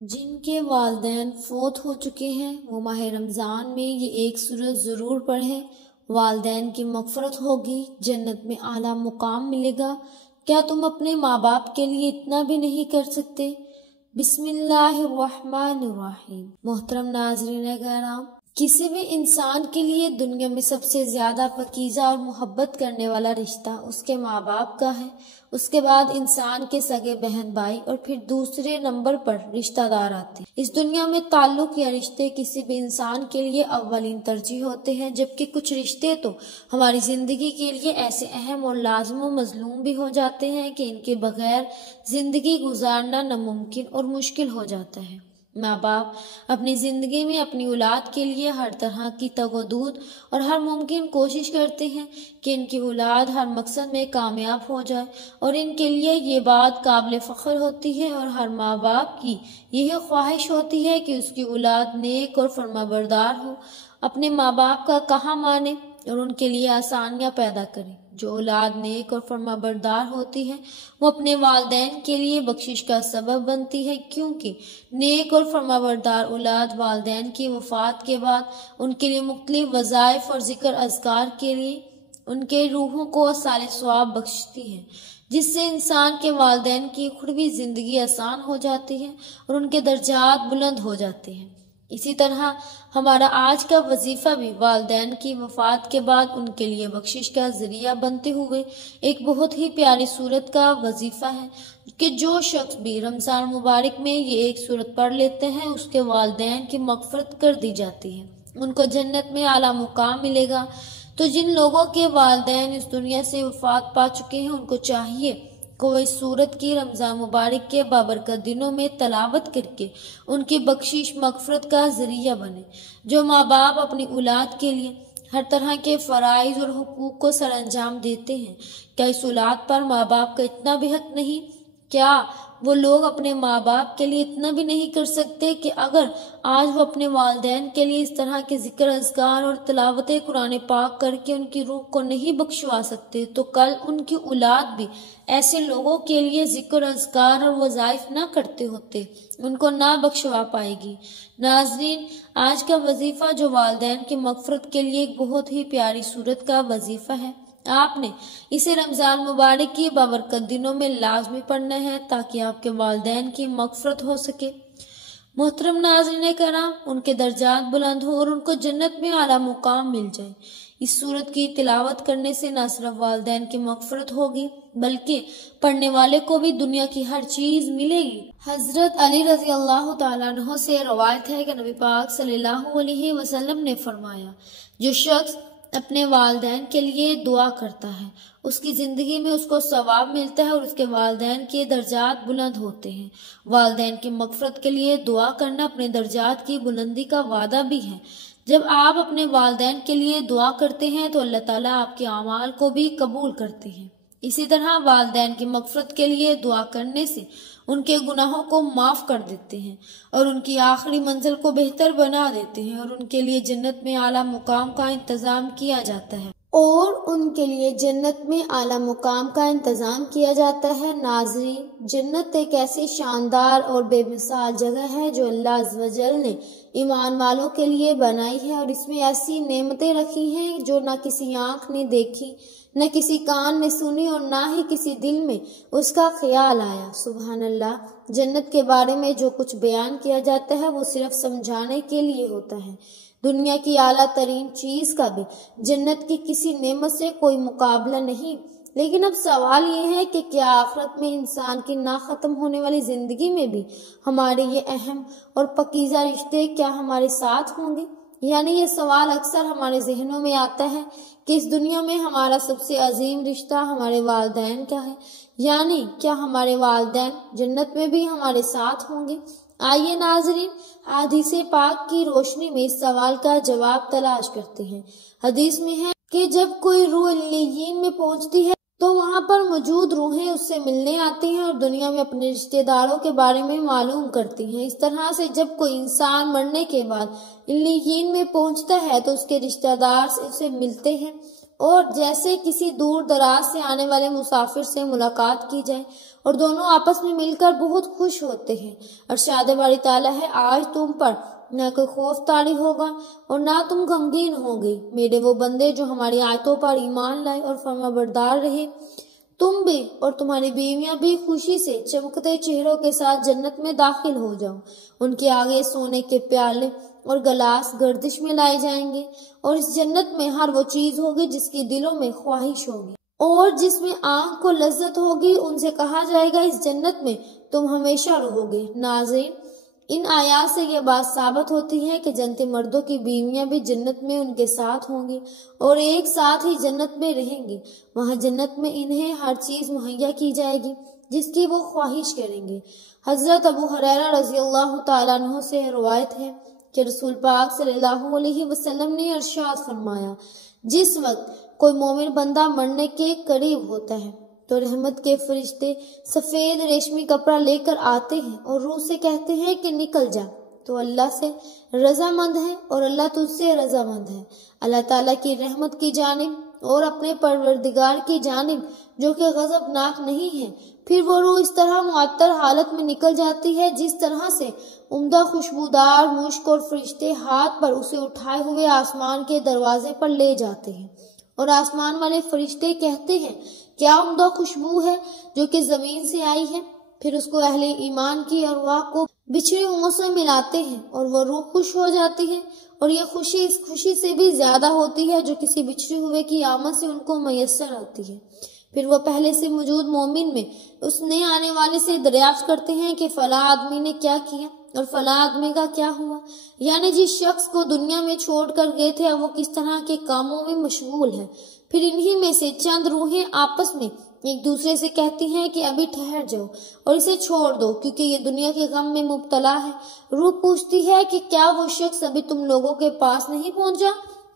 جن کے والدین فوت ہو چکے ہیں وہ ماہ رمضان میں یہ ایک سورت ضرور پڑھیں، والدین کی مغفرت ہوگی، جنت میں اعلیٰ مقام ملے گا۔ کیا تم اپنے ماں باپ کے لیے اتنا بھی نہیں کر سکتے؟ بسم اللہ الرحمن الرحیم۔ محترم ناظرین کرام، کسی بھی انسان کے لیے دنیا میں سب سے زیادہ پاکیزہ اور محبت کرنے والا رشتہ اس کے ماں باپ کا ہے۔ اس کے بعد انسان کے سگے بہن بھائی اور پھر دوسرے نمبر پر رشتہ دار آتے ہیں۔ اس دنیا میں تعلق یا رشتے کسی بھی انسان کے لیے اولین ترجیح ہوتے ہیں، جبکہ کچھ رشتے تو ہماری زندگی کے لیے ایسے اہم اور لازم و مظلوم بھی ہو جاتے ہیں کہ ان کے بغیر زندگی گزارنا ناممکن اور مشکل ہو جاتا ہے۔ ماں باپ اپنی زندگی میں اپنی اولاد کے لیے ہر طرح کی تگ و دود اور ہر ممکن کوشش کرتے ہیں کہ ان کی اولاد ہر مقصد میں کامیاب ہو جائے، اور ان کے لیے یہ بات قابل فخر ہوتی ہے، اور ہر ماں باپ کی یہی خواہش ہوتی ہے کہ اس کی اولاد نیک اور فرمانبردار ہو، اپنے ماں باپ کا کہا مانے اور ان کے لیے آسانیاں پیدا کرے۔ جو اولاد نیک اور فرمانبردار ہوتی ہے وہ اپنے والدین کے لیے بخشش کا سبب بنتی ہے، کیونکہ نیک اور فرمانبردار اولاد والدین کی وفات کے بعد ان کے لیے مختلف وظائف اور ذکر اذکار کے لیے ان کے روحوں کو صالح ثواب بخشتی ہے، جس سے انسان کے والدین کی اخروی زندگی آسان ہو جاتی ہے اور ان کے درجات بلند ہو جاتے ہیں۔ اسی طرح ہمارا آج کا وظیفہ بھی والدین کی وفات کے بعد ان کے لیے بخشش کا ذریعہ بنتے ہوئے ایک بہت ہی پیاری سورت کا وظیفہ ہے کہ جو شخص بھی رمضان مبارک میں یہ ایک سورت پڑھ لیتے ہیں اس کے والدین کی مغفرت کر دی جاتی ہے، ان کو جنت میں اعلیٰ مقام ملے گا۔ تو جن لوگوں کے والدین اس دنیا سے وفات پا چکے ہیں ان کو چاہیے کہ وہ اس سورت کی رمضان مبارک کے بابرکت دنوں میں تلاوت کر کے ان کی بخشش مغفرت کا ذریعہ بنے۔ جو ماں باپ اپنی اولاد کے لیے ہر طرح کے فرائض اور حقوق کو سر انجام دیتے ہیں، کیا اس اولاد پر ماں باپ کا اتنا بھی حق نہیں؟ کیا وہ لوگ اپنے ماں باپ کے لیے اتنا بھی نہیں کر سکتے کہ اگر آج وہ اپنے والدین کے لیے اس طرح کے ذکر اذکار اور تلاوت قرآن پاک کر کے ان کی روح کو نہیں بخشوا سکتے تو کل ان کی اولاد بھی ایسے لوگوں کے لیے ذکر اذکار اور وظائف نہ کرتے ہوتے، ان کو نہ بخشوا پائے گی۔ ناظرین، آج کا وظیفہ جو والدین کی مغفرت کے لیے ایک بہت ہی پیاری سورت کا وظیفہ ہے، آپ نے اسے رمضان مبارک کی بابرکت دنوں میں لازمی پڑھنا ہے تاکہ آپ کے والدین کی مغفرت ہو سکے۔ محترم ناظرین کرام، ان کے درجات بلند ہوں اور ان کو جنت میں اعلیٰ مقام مل جائے۔ اس سورت کی تلاوت کرنے سے نہ صرف والدین کی مغفرت ہوگی بلکہ پڑھنے والے کو بھی دنیا کی ہر چیز ملے گی۔ حضرت علی رضی اللہ تعالیٰ عنہ سے روایت ہے کہ نبی پاک صلی اللہ علیہ وسلم نے فرمایا، جو شخص اپنے والدین کے لیے دعا کرتا ہے اس کی زندگی میں اس کو ثواب ملتا ہے اور اس کے والدین کے درجات بلند ہوتے ہیں۔ والدین کی مغفرت کے لیے دعا کرنا اپنے درجات کی بلندی کا وعدہ بھی ہے۔ جب آپ اپنے والدین کے لیے دعا کرتے ہیں تو اللہ تعالیٰ آپ کے اعمال کو بھی قبول کرتے ہیں۔ اسی طرح والدین کی مغفرت کے لیے دعا کرنے سے ان کے گناہوں کو معاف کر دیتے ہیں اور ان کی آخری منزل کو بہتر بنا دیتے ہیں، اور ان کے لیے جنت میں اعلیٰ مقام کا انتظام کیا جاتا ہے۔ ناظرین، جنت ایک ایسی شاندار اور بے مثال جگہ ہے جو اللہ عز و جل نے ایمان والوں کے لیے بنائی ہے، اور اس میں ایسی نعمتیں رکھی ہیں جو نہ کسی آنکھ نے دیکھی، نہ کسی کان نے سنی اور نہ ہی کسی دل میں اس کا خیال آیا۔ سبحان اللہ، جنت کے بارے میں جو کچھ بیان کیا جاتا ہے وہ صرف سمجھانے کے لیے ہوتا ہے۔ دنیا کی اعلیٰ ترین چیز کا بھی جنت کی کسی نعمت سے کوئی مقابلہ نہیں، لیکن اب سوال یہ ہے کہ کیا آخرت میں انسان کی نہ ختم ہونے والی زندگی میں بھی ہمارے یہ اہم اور پاکیزہ رشتے کیا ہمارے ساتھ ہوں گے؟ یعنی یہ سوال اکثر ہمارے ذہنوں میں آتا ہے کہ اس دنیا میں ہمارا سب سے عظیم رشتہ ہمارے والدین کا ہے، یعنی کیا ہمارے والدین جنت میں بھی ہمارے ساتھ ہوں گے؟ آئیے ناظرین، حدیث پاک کی روشنی میں اس سوال کا جواب تلاش کرتے ہیں۔ حدیث میں ہے کہ جب کوئی روح علیین میں پہنچتی ہے تو وہاں پر موجود روحیں اس سے ملنے آتی ہیں اور دنیا میں اپنے رشتہ داروں کے بارے میں معلوم کرتی ہیں۔ اس طرح سے جب کوئی انسان مرنے کے بعد علیین میں پہنچتا ہے تو اس کے رشتہ دار سے اسے ملتے ہیں، اور جیسے کسی دور دراز سے آنے والے مسافر سے ملاقات کی جائے، اور دونوں آپس میں مل کر بہت خوش ہوتے ہیں۔ ارشاد باری تعالیٰ ہے، آج تم پر نہ کوئی خوف طاری ہوگا اور نہ تم غمگین ہوگے، میرے وہ بندے جو ہماری آیتوں پر ایمان لائے اور فرما بردار رہے۔ تم بھی اور تمہاری بیویاں بھی خوشی سے چمکتے چہروں کے ساتھ جنت میں داخل ہو جاؤ۔ ان کے آگے سونے کے پیالے اور گلاس گردش میں لائے جائیں گے، اور اس جنت میں ہر وہ چیز ہوگی جس کی دلوں میں خواہش ہوگی اور جس میں آنکھ کو لذت ہوگی۔ ان سے کہا جائے گا، اس جنت میں تم ہمیشہ رہو گے۔ ناظرین، ان آیات سے یہ بات ثابت ہوتی ہے کہ جنتی مردوں کی بیویاں بھی جنت میں ان کے ساتھ ہوں گی اور ایک ساتھ ہی جنت میں رہیں گی۔ وہاں جنت میں انہیں ہر چیز مہیا کی جائے گی جس کی وہ خواہش کریں گے۔ حضرت ابو ہریرہ رضی اللہ تعالیٰ عنہ سے روایت ہے کہ رسول پاک صلی اللہ علیہ وسلم نے ارشاد فرمایا، جس وقت کوئی مومن بندہ مرنے کے قریب ہوتا ہے تو رحمت کے فرشتے سفید ریشمی کپڑا لے کر آتے ہیں اور روح سے کہتے ہیں کہ نکل جا، تو اللہ سے رضامند ہے اور اللہ تجھ سے رضامند ہے، اللہ تعالیٰ کی رحمت کی جانب اور اپنے پروردگار کی جانب جو کہ غضبناک نہیں ہے۔ پھر وہ روح اس طرح معطر حالت میں نکل جاتی ہے جس طرح سے عمدہ خوشبودار مشک، اور فرشتے ہاتھ پر اسے اٹھائے ہوئے آسمان کے دروازے پر لے جاتے ہیں، اور آسمان والے فرشتے کہتے ہیں، کیا عمدہ خوشبو ہے جو کہ زمین سے آئی ہے۔ پھر اس کو اہل ایمان کی ارواح کو بچھڑی روحوں سے ملاتے ہیں اور وہ روح خوش ہو جاتی ہے، اور یہ خوشی اس خوشی سے بھی زیادہ ہوتی ہے جو کسی بچھڑے ہوئے کی آمد سے ان کو میسر آتی ہے۔ پھر وہ پہلے سے موجود مومن میں اس نئے آنے والے سے دریافت کرتے ہیں کہ فلاں آدمی نے کیا کیا اور فلاں آدمی کا کیا ہوا، یعنی جس شخص کو دنیا میں چھوڑ کر گئے تھے اب وہ کس طرح کے کاموں میں مشغول ہے۔ پھر انہی میں سے چند روحیں آپس میں ایک دوسرے سے کہتی ہیں کہ ابھی ٹھہر جاؤ اور اسے چھوڑ دو کیونکہ یہ دنیا کے غم میں مبتلا ہے۔ روح پوچھتی ہے کہ کیا وہ شخص ابھی تم لوگوں کے پاس نہیں پہنچا؟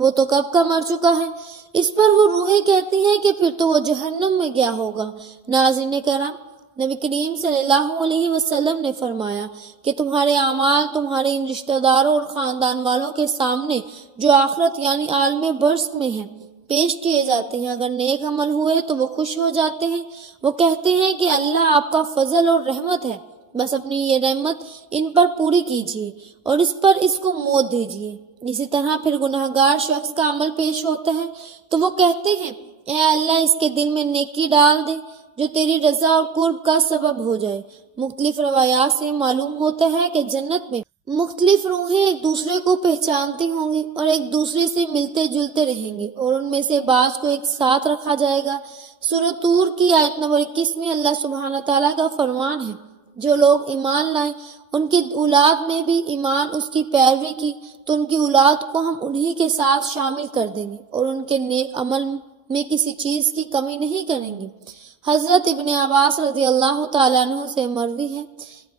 وہ تو کب کا مر چکا ہے۔ اس پر وہ روحیں کہتی ہیں کہ پھر تو وہ جہنم میں گیا ہوگا۔ ناظرین کرام، نبی کریم صلی اللہ علیہ وسلم نے فرمایا کہ تمہارے اعمال تمہارے ان رشتہ داروں اور خاندان والوں کے سامنے جو آخرت یعنی عالم برزخ میں ہیں پیش کیے جاتے ہیں۔ اگر نیک عمل ہوئے تو وہ خوش ہو جاتے ہیں، وہ کہتے ہیں کہ اللہ آپ کا فضل اور رحمت ہے، بس اپنی یہ رحمت ان پر پوری کیجیے اور اس پر اس کو موت دیجیے۔ اسی طرح پھر گناہگار شخص کا عمل پیش ہوتا ہے تو وہ کہتے ہیں، اے اللہ اس کے دل میں نیکی ڈال دے جو تیری رضا اور قرب کا سبب ہو جائے۔ مختلف روایات سے معلوم ہوتا ہے کہ جنت میں مختلف روحیں ایک دوسرے کو پہچانتی ہوں گی اور ایک دوسرے سے ملتے جلتے رہیں گے، اور ان میں سے بعض کو ایک ساتھ رکھا جائے گا۔ سورہ طور کی آیت نمبر 21 میں اللہ سبحانہ تعالیٰ کا فرمان ہے، جو لوگ ایمان لائیں ان کی اولاد میں بھی ایمان اس کی پیروی کی تو ان کی اولاد کو ہم انہی کے ساتھ شامل کر دیں گے اور ان کے نیک عمل میں کسی چیز کی کمی نہیں کریں گے۔ حضرت ابن عباس رضی اللہ تعالیٰ عنہ سے مروی ہے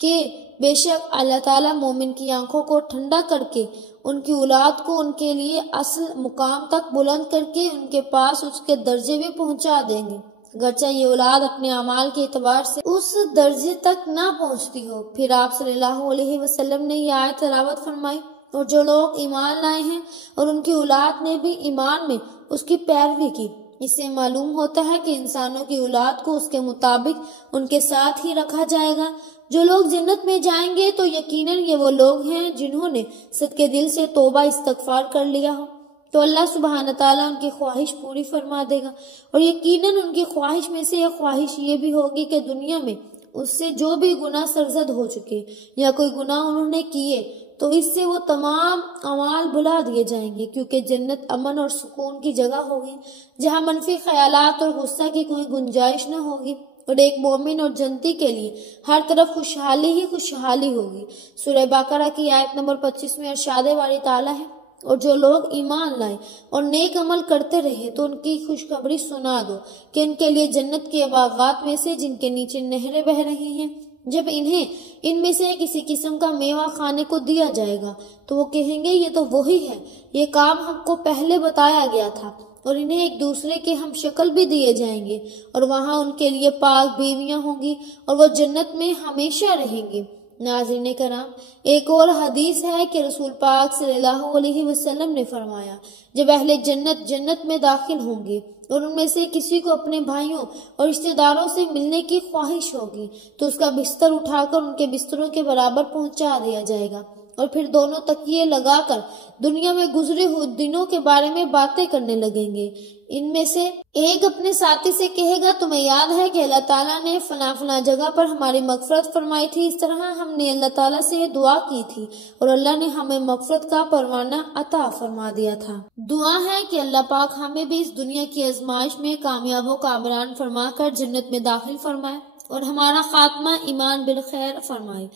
کہ بے شک اللہ تعالیٰ مومن کی آنکھوں کو ٹھنڈا کر کے ان کی اولاد کو ان کے لیے اصل مقام تک بلند کر کے ان کے پاس اس کے درجے بھی پہنچا دیں گے، گرچہ یہ اولاد اپنے اعمال کے اعتبار سے اس درجے تک نہ پہنچتی ہو۔ پھر آپ صلی اللہ علیہ وسلم نے یہ آیت تلاوت فرمائی، اور جو لوگ ایمان لائے ہیں اور ان کی اولاد نے بھی ایمان میں اس کی پیروی کی، اس سے معلوم ہوتا ہے کہ انسانوں کی اولاد کو اس کے مطابق ان کے ساتھ ہی رکھا جائے گا۔ جو لوگ جنت میں جائیں گے تو یقیناً یہ وہ لوگ ہیں جنہوں نے صدقے دل سے توبہ استغفار کر لیا ہو، تو اللہ سبحانہ تعالیٰ ان کی خواہش پوری فرما دے گا، اور یقیناً ان کی خواہش میں سے ایک خواہش یہ بھی ہوگی کہ دنیا میں اس سے جو بھی گناہ سرزد ہو چکے یا کوئی گناہ انہوں نے کیے تو اس سے وہ تمام اعمال بھلا دیے جائیں گے، کیونکہ جنت امن اور سکون کی جگہ ہوگی جہاں منفی خیالات اور غصہ کی کوئی گنجائش نہ ہوگی، اور ایک مومن اور جنتی کے لیے ہر طرف خوشحالی ہی خوشحالی ہوگی۔ سورہ بقرہ کی آیت نمبر 25 میں ارشاد باری تعالیٰ ہے، اور جو لوگ ایمان لائیں اور نیک عمل کرتے رہے تو ان کی خوشخبری سنا دو کہ ان کے لیے جنت کے باغات میں سے جن کے نیچے نہریں بہ رہی ہیں، جب انہیں ان میں سے کسی قسم کا میوہ کھانے کو دیا جائے گا تو وہ کہیں گے یہ تو وہی ہے، یہ کام ہم کو پہلے بتایا گیا تھا، اور انہیں ایک دوسرے کے ہم شکل بھی دیے جائیں گے، اور وہاں ان کے لیے پاک بیویاں ہوں گی اور وہ جنت میں ہمیشہ رہیں گے۔ ناظرین کرام، ایک اور حدیث ہے کہ رسول پاک صلی اللہ علیہ وسلم نے فرمایا، جب اہل جنت جنت میں داخل ہوں گے اور ان میں سے کسی کو اپنے بھائیوں اور رشتہ داروں سے ملنے کی خواہش ہوگی تو اس کا بستر اٹھا کر ان کے بستروں کے برابر پہنچا دیا جائے گا، اور پھر دونوں تکیے لگا کر دنیا میں گزرے ہوئے دنوں کے بارے میں باتیں کرنے لگیں گے۔ ان میں سے ایک اپنے ساتھی سے کہے گا، تمہیں یاد ہے کہ اللہ تعالیٰ نے فلاں فلاں جگہ پر ہماری مغفرت فرمائی تھی، اس طرح ہم نے اللہ تعالیٰ سے یہ دعا کی تھی اور اللہ نے ہمیں مغفرت کا پروانہ عطا فرما دیا تھا۔ دعا ہے کہ اللہ پاک ہمیں بھی اس دنیا کی آزمائش میں کامیاب و کامران فرما کر جنت میں داخل فرمائے اور ہمارا خاتمہ ایمان بالخیر فرمائے،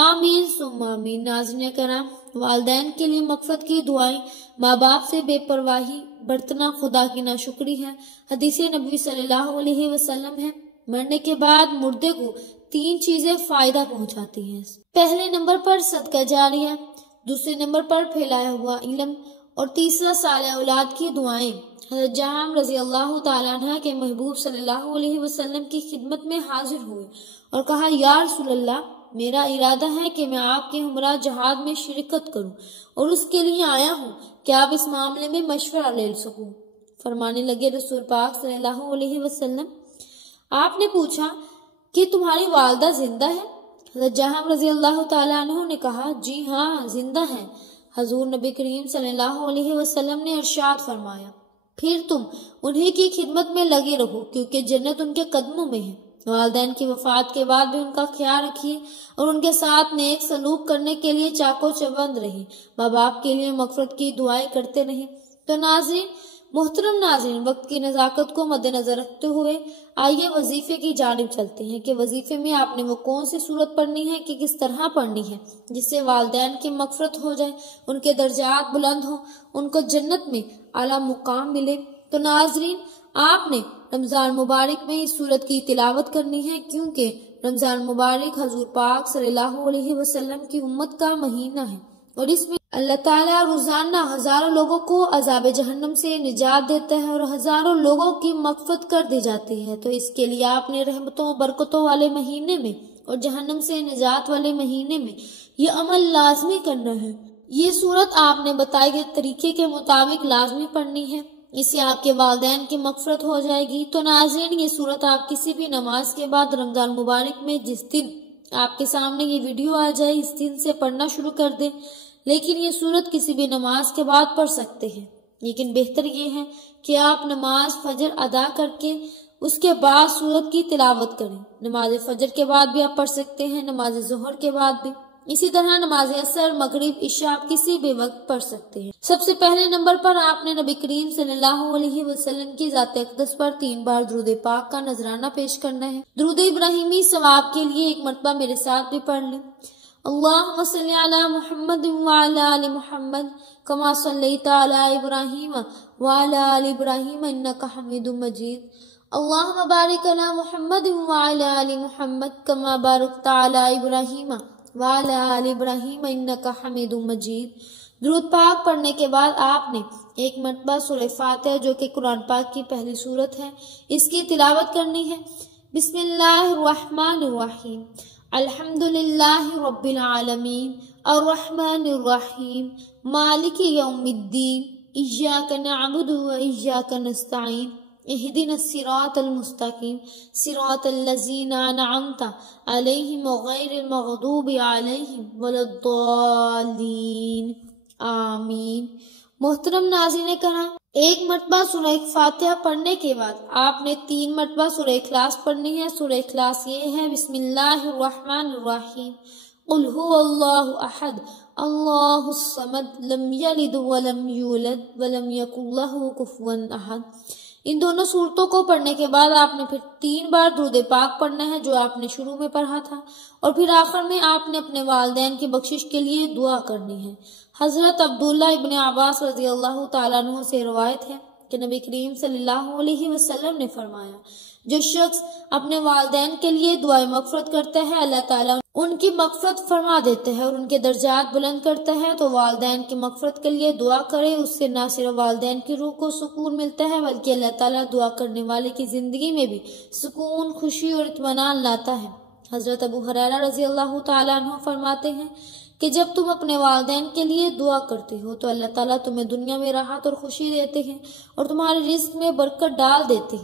آمین ثم آمین۔ ناظرین کرام، والدین کے لیے مغفرت کی دعائیں ماں باپ سے بے پرواہی برتنا خدا کی ناشکری ہے۔ حدیث نبوی صلی اللہ علیہ وسلم ہے، مرنے کے بعد مردے کو 3 چیزیں فائدہ پہنچاتی ہیں۔ پہلے نمبر پر صدقہ جاریہ، دوسرے نمبر پر پھیلایا ہوا علم، اور تیسرا صالح اولاد کی دعائیں۔ حضرت جہام رضی اللہ تعالیٰ عنہ کے محبوب صلی اللہ علیہ وسلم کی خدمت میں حاضر ہوئے اور کہا، یا رسول اللہ، میرا ارادہ ہے کہ میں آپ کے ہمراہ جہاد میں شرکت کروں اور اس کے لیے آیا ہوں کہ آپ اس معاملے میں مشورہ لے سکوں۔ فرمانے لگے رسول پاک صلی اللہ علیہ وسلم، آپ نے پوچھا کہ تمہاری والدہ زندہ ہے؟ حضرت جہام رضی اللہ تعالیٰ عنہ نے کہا، جی ہاں زندہ ہے۔ حضور نبی کریم صلی اللہ علیہ وسلم نے ارشاد فرمایا، پھر تم انہی کی خدمت میں لگے رہو کیونکہ جنت ان کے قدموں میں ہے۔ والدین کی وفات کے بعد بھی ان کا خیال رکھیے اور ان کے ساتھ نیک سلوک کرنے کے لیے چاقو چبند رہیں، ماں باپ کے لیے مغفرت کی دعائیں کرتے رہیں۔ تو ناظرین، محترم ناظرین، وقت کی نزاکت کو مد نظر رکھتے ہوئے آئیے وظیفے کی جانب چلتے ہیں کہ وظیفے میں آپ نے وہ کون سی صورت پڑھنی ہے کہ کس طرح پڑھنی ہے جس سے والدین کی مغفرت ہو جائے، ان کے درجات بلند ہوں، ان کو جنت میں اعلیٰ مقام ملے۔ تو ناظرین، آپ نے رمضان مبارک میں اس سورت کی تلاوت کرنی ہے کیونکہ رمضان مبارک حضور پاک صلی اللہ علیہ وسلم کی امت کا مہینہ ہے اور اس میں اللہ تعالیٰ روزانہ ہزاروں لوگوں کو عذاب جہنم سے نجات دیتا ہے اور ہزاروں لوگوں کی مغفرت کر دی جاتی ہے۔ تو اس کے لیے آپ نے رحمتوں برکتوں والے مہینے میں اور جہنم سے نجات والے مہینے میں یہ عمل لازمی کرنا ہے۔ یہ سورت آپ نے بتائے گئے طریقے کے مطابق لازمی پڑھنی ہے، اس سے آپ کے والدین کی مغفرت ہو جائے گی۔ تو ناظرین، یہ سورت آپ کسی بھی نماز کے بعد رمضان مبارک میں جس دن آپ کے سامنے یہ ویڈیو آ جائے اس دن سے پڑھنا شروع کر دیں، لیکن یہ سورت کسی بھی نماز کے بعد پڑھ سکتے ہیں، لیکن بہتر یہ ہے کہ آپ نماز فجر ادا کر کے اس کے بعد سورت کی تلاوت کریں۔ نماز فجر کے بعد بھی آپ پڑھ سکتے ہیں، نماز ظہر کے بعد بھی، اسی طرح نماز عصر، مغرب، عشاء آپ کسی بھی وقت پڑھ سکتے ہیں۔ سب سے پہلے نمبر پر آپ نے نبی کریم صلی اللہ علیہ وسلم کی ذات اقدس پر 3 بار درود پاک کا نذرانہ پیش کرنا ہے۔ درود ابراہیمی ثواب کے لیے ایک مرتبہ میرے ساتھ بھی پڑھ لیں۔ اللہم صلی علی محمد وعلی آل محمد کما صلیت علی ابراہیم وعلی آل ابراہیم انک حمید مجید۔ اللہم بارک علی محمد وعلی آل محمد کما بارکت علی ابراہیم وعلی آل ابراہیم انک حمید مجید۔ درود پاک پڑھنے کے بعد آپ نے ایک مرتبہ سورہ فاتحہ جو کہ قرآن پاک کی پہلی سورت ہے اس کی تلاوت کرنی ہے۔ بسم اللہ الرحمن الرحیم، الحمدللہ رب العالمین، الرحمن الرحیم، مالک یوم الدین، ایاک نعبد و ایاک نستعین، اہدنا الصراط المستقیم، صراط الذین انعمت علیہم غیر المغضوب علیہم ولا الضالین، آمین۔ محترم ناظرین کرام، ایک مرتبہ سورہ فاتحہ پڑھنے کے بعد آپ نے 3 مرتبہ سورہ اخلاص پڑھنی ہے۔ سورہ اخلاص یہ ہے، بسم اللہ الرحمن الرحیم، قل هو اللہ احد اللہ الصمد لم یلد ولم یولد ولم یکن لہ کفوا احد۔ ان دونوں صورتوں کو پڑھنے کے بعد آپ نے پھر 3 بار درود پاک پڑھنا ہے جو آپ نے شروع میں پڑھا تھا، اور پھر آخر میں آپ نے اپنے والدین کی بخشش کے لیے دعا کرنی ہے۔ حضرت عبداللہ ابن عباس رضی اللہ تعالیٰ عنہ سے روایت ہے کہ نبی کریم صلی اللہ علیہ وسلم نے فرمایا، جو شخص اپنے والدین کے لیے دعائیں مغفرت کرتا ہے اللہ تعالیٰ ان کی مغفرت فرما دیتے ہیں اور ان کے درجات بلند کرتا ہے۔ تو والدین کی مغفرت کے لیے دعا کرے، اس سے نہ صرف والدین کی روح کو سکون ملتا ہے بلکہ اللہ تعالیٰ دعا کرنے والے کی زندگی میں بھی سکون، خوشی اور اطمینان لاتا ہے۔ حضرت ابو ہریرہ رضی اللہ تعالیٰ عنہ فرماتے ہیں کہ جب تم اپنے والدین کے لیے دعا کرتے ہو تو اللہ تعالیٰ تمہیں دنیا میں راحت اور خوشی دیتے ہیں اور تمہارے رزق میں برکت ڈال دیتے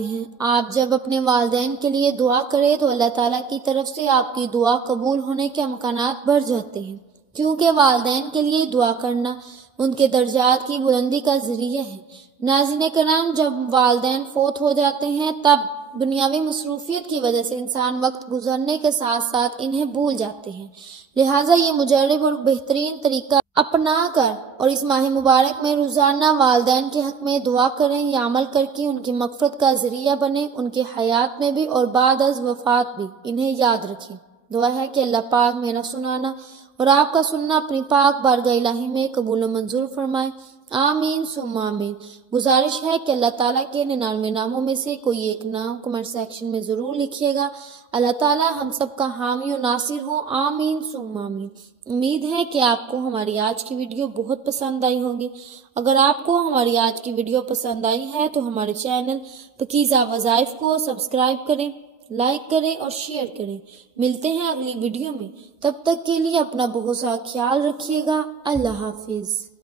ہیں۔ آپ جب اپنے والدین کے لیے دعا کریں تو اللہ تعالیٰ کی طرف سے آپ کی دعا قبول ہونے کے امکانات بڑھ جاتے ہیں، کیونکہ والدین کے لیے دعا کرنا ان کے درجات کی بلندی کا ذریعہ ہے۔ ناظرین کرام، جب والدین فوت ہو جاتے ہیں تب دنیاوی مصروفیت کی وجہ سے انسان وقت گزرنے کے ساتھ ساتھ انہیں بھول جاتے ہیں، لہٰذا یہ مجرب اور بہترین طریقہ اپنا کر اور اس ماہ مبارک میں روزانہ والدین کے حق میں دعا کریں، یہ عمل کر کے ان کی مغفرت کا ذریعہ بنے، ان کے حیات میں بھی اور بعد از وفات بھی انہیں یاد رکھیں۔ دعا ہے کہ اللہ پاک میرا سنانا اور آپ کا سننا اپنی پاک بارگاہ الہی میں قبول و منظور فرمائے، آمین ثم آمین۔ گزارش ہے کہ اللہ تعالیٰ کے 99 ناموں میں سے کوئی ایک نام کمنٹ سیکشن میں ضرور لکھیے گا۔ اللہ تعالیٰ ہم سب کا حامی و ناصر ہو، آمین ثم آمین۔ امید ہے کہ آپ کو ہماری آج کی ویڈیو بہت پسند آئی ہوگی۔ اگر آپ کو ہماری آج کی ویڈیو پسند آئی ہے تو ہمارے چینل پاکیزہ وظائف کو سبسکرائب کریں، لائک کریں اور شیئر کریں۔ ملتے ہیں اگلی ویڈیو میں، تب تک کے لیے اپنا بہت سا خیال رکھیے گا۔ اللہ حافظ۔